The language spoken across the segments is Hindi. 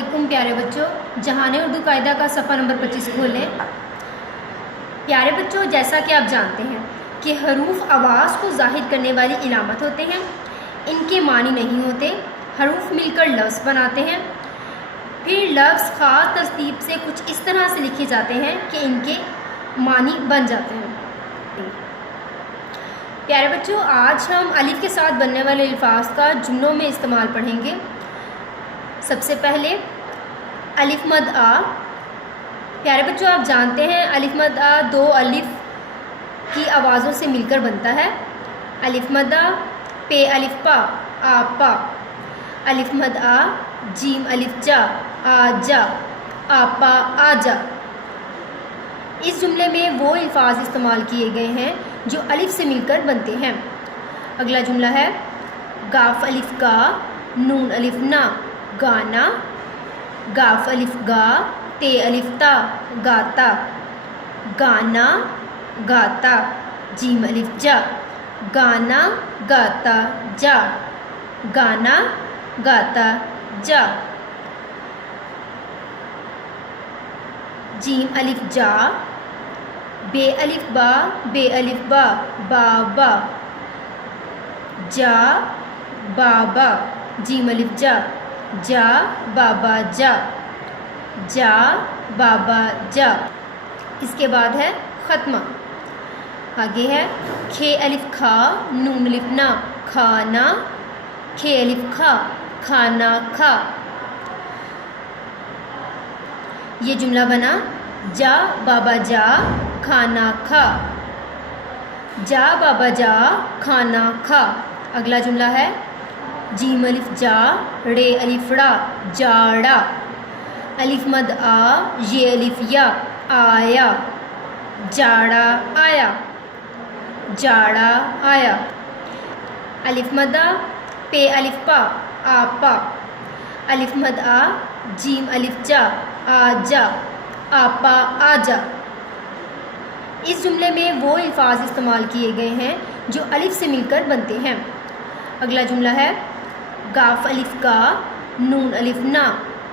अस्सलामुअलैकुम प्यारे बच्चों, जहान उर्दू कायदा का सफ़ा नंबर 25 खोलें। प्यारे बच्चों, जैसा कि आप जानते हैं कि हरूफ आवाज़ को ज़ाहिर करने वाली इलामत होते हैं। इनके मानी नहीं होते। हरूफ मिलकर लफ्ज़ बनाते हैं। फिर लफ्ज़ ख़ास तरतीब से कुछ इस तरह से लिखे जाते हैं कि इनके मानी बन जाते हैं। प्यारे बच्चों, आज हम अलिफ के साथ बनने वाले अल्फाज का जुमलों में इस्तेमाल पढ़ेंगे। सबसे पहले अलिफ मद आ। प्यारे बच्चों, आप जानते हैं अलिफ मद आ दो अलिफ की आवाज़ों से मिलकर बनता है। अलिफ मद आ, पे अलिफ पा, आ पा। अलिफ मद आ, जीम अलिफ जा, आ जा, आपा आजा। इस जुमले में वो अल्फाज इस्तेमाल किए गए हैं जो अलिफ से मिलकर बनते हैं। अगला जुमला है गाफ अलिफ गा, नून अलिफ ना, गाना। गाफ अलिफ गा, ते अलिफ ता, गाता। गाना गाता, जीम अलिफ जा, गाना गाता जा, गाना गाता जा। जीम अलिफ जा, बे अलिफ बा, बे अलिफ बा, बाबा। जा बाबा, जीम अलिफ जा, जा बाबा जा, जा बाबा जा। इसके बाद है ख़त्मा। आगे है खे अलिफ खा, नून अलिफ ना, खाना। खे अलिफ खा, खाना खा। ये जुमला बना जा बाबा जा, खाना खा। जा बाबा जा, खाना खा। अगला जुमला है जीम अलिफ जा, रे अलिफ ड़ा, जाड़ा। अलिफ मद आ, ये अलिफ या, आया। जाड़ा आया, जाड़ा आया। अलिफ मद आ, पे अलिफ पा, आपा। अलिफ मद आ, जीम अलिफ जा, आजा, आपा आजा। इस जुमले में वो अल्फाज इस्तेमाल किए गए हैं जो अलिफ से मिलकर बनते हैं। अगला जुमला है गाफ अलिफ गा, नून अलिफ ना,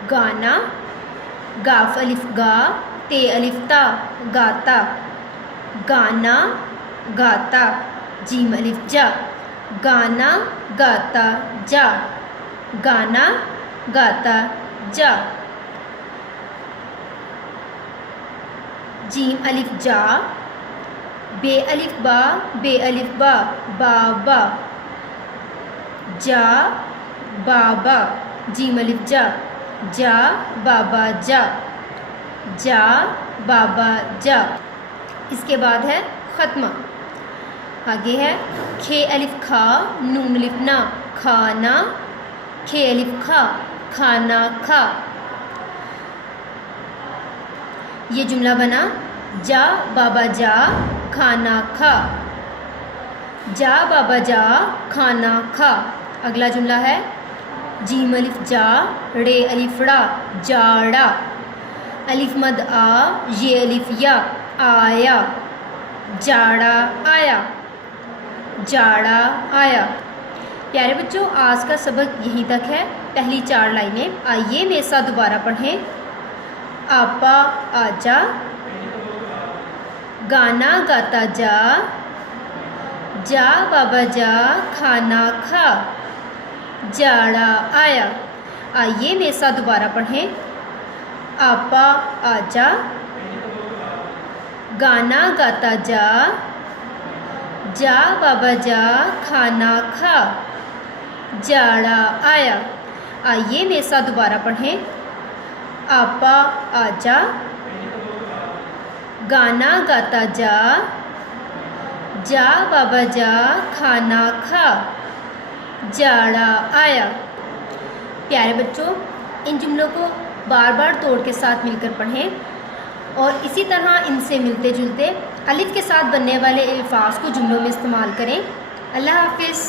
गाना। गाफ अलिफ गा, ते अलिफ ता, गाता। गाना गाता, जीम अलिफ जा, गाना गाता जा, गाना गाता जा। जीम अलिफ जा, बे अलिफ बा, बे अलिफ बा, बाबा। जा बाबा, जीम अलिफ जा, जा बाबा जा, जा बाबा जा। इसके बाद है ख़त्मा। आगे है खे अलिफ खा, नून अलिफ ना, खाना। खे अलिफ खा, खाना खा। ये जुमला बना जा बाबा जा, खाना खा। जा बाबा जा, खाना खा। अगला जुमला है जीम अलिफ जा, रे अलिफ ड़ा, जाड़ा। अलिफ मद आ, ये अलिफ या, आया। जाड़ा आया, जाड़ा आया। प्यारे बच्चों, आज का सबक यहीं तक है। पहली 4 लाइनें आइए मेरे साथ दोबारा पढ़ें। आपा आजा, गाना गाता जा, जा बाबा जा, खाना खा। जाड़ा आया। आइए मेरे साथ दोबारा पढ़ें। आपा आजा, गाना गाता जा, जा बाबा जा, खाना खा। जाड़ा आया। आइए मेरे साथ दोबारा पढ़ें। आपा आजा, गाना गाता जा, जा बाबा जा, खाना खा। जाड़ा आया। प्यारे बच्चों, इन जुमलों को बार बार तोड़ के साथ मिलकर पढ़ें और इसी तरह इनसे मिलते जुलते अलिफ के साथ बनने वाले अल्फाज को जुमलों में इस्तेमाल करें। अल्लाह हाफिज़।